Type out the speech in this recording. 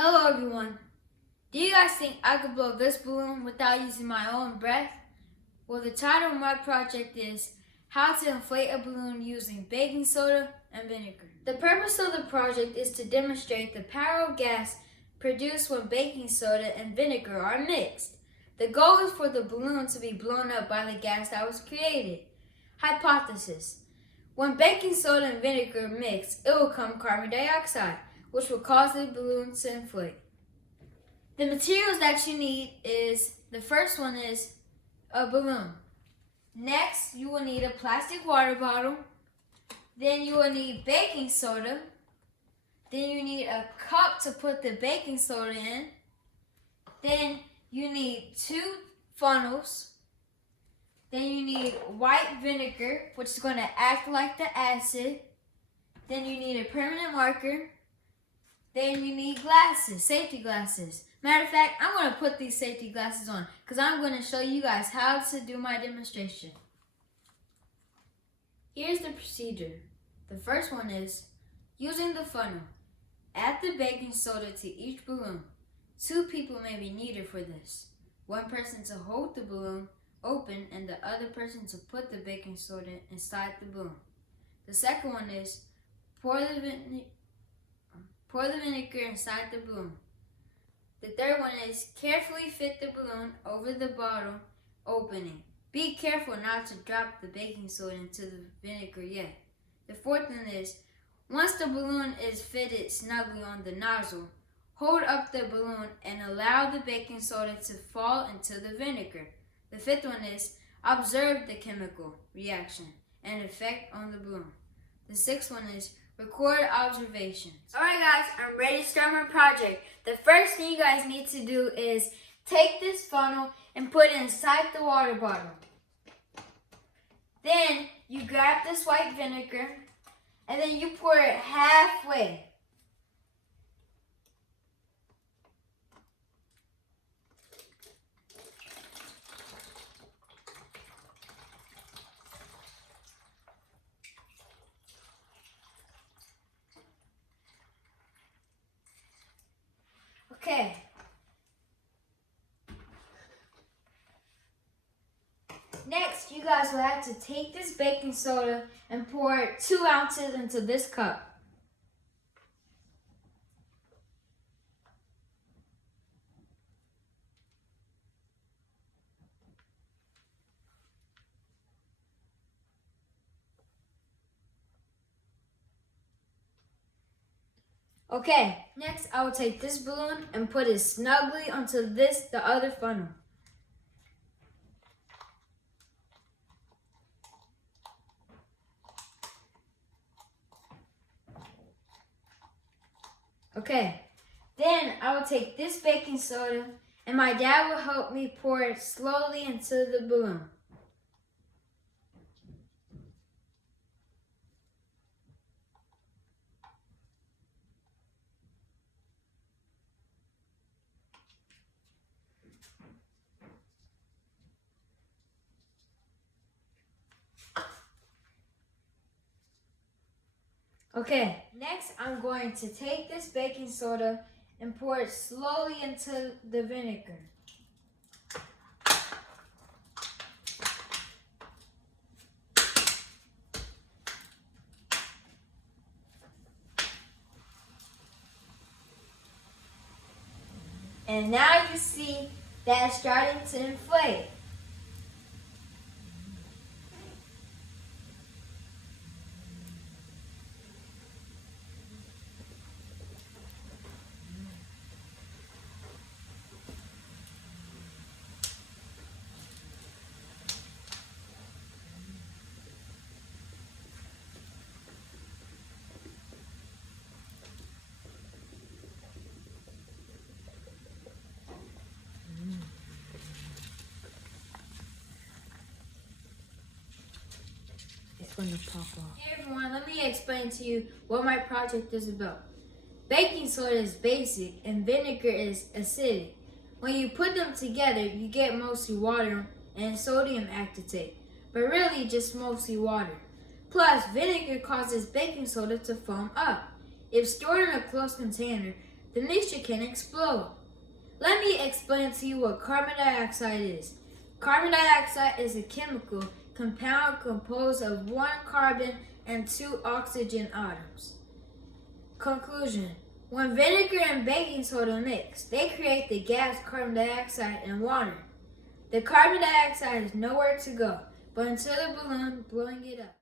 Hello everyone. Do you guys think I could blow this balloon without using my own breath? Well, the title of my project is How to Inflate a Balloon Using Baking Soda and Vinegar. The purpose of the project is to demonstrate the power of gas produced when baking soda and vinegar are mixed. The goal is for the balloon to be blown up by the gas that was created. Hypothesis: when baking soda and vinegar mix, it will come carbon dioxide, which will cause the balloon to inflate. The materials that you need is, the first one is a balloon. Next, you will need a plastic water bottle. Then you will need baking soda. Then you need a cup to put the baking soda in. Then you need 2 funnels. Then you need white vinegar, which is going to act like the acid. Then you need a permanent marker. Then you need glasses, safety glasses. Matter of fact, I'm going to put these safety glasses on because I'm going to show you guys how to do my demonstration. Here's the procedure. The first one is using the funnel. Add the baking soda to each balloon. 2 people may be needed for this. 1 person to hold the balloon open and the other person to put the baking soda inside the balloon. The second one is pour the vinegar inside the balloon. The third one is carefully fit the balloon over the bottle opening. Be careful not to drop the baking soda into the vinegar yet. The fourth one is, once the balloon is fitted snugly on the nozzle, hold up the balloon and allow the baking soda to fall into the vinegar. The fifth one is, observe the chemical reaction and effect on the balloon. The sixth one is, record observations. Alright guys, I'm ready to start my project. The first thing you guys need to do is take this funnel and put it inside the water bottle. Then you grab this white vinegar and then you pour it halfway. Okay. Next, you guys will have to take this baking soda and pour 2 ounces into this cup. Okay, next I will take this balloon and put it snugly onto the other funnel. Okay, then I will take this baking soda and my dad will help me pour it slowly into the balloon. Okay, next I'm going to take this baking soda and pour it slowly into the vinegar. And now you see that it's starting to inflate. Going to pop off. Hey everyone, let me explain to you what my project is about. Baking soda is basic and vinegar is acidic. When you put them together, you get mostly water and sodium acetate, but really just mostly water. Plus, vinegar causes baking soda to foam up. If stored in a closed container, the mixture can explode. Let me explain to you what carbon dioxide is. Carbon dioxide is a chemical compound composed of 1 carbon and 2 oxygen atoms. Conclusion: when vinegar and baking soda mix, they create the gas carbon dioxide and water. The carbon dioxide has nowhere to go but into the balloon, blowing it up.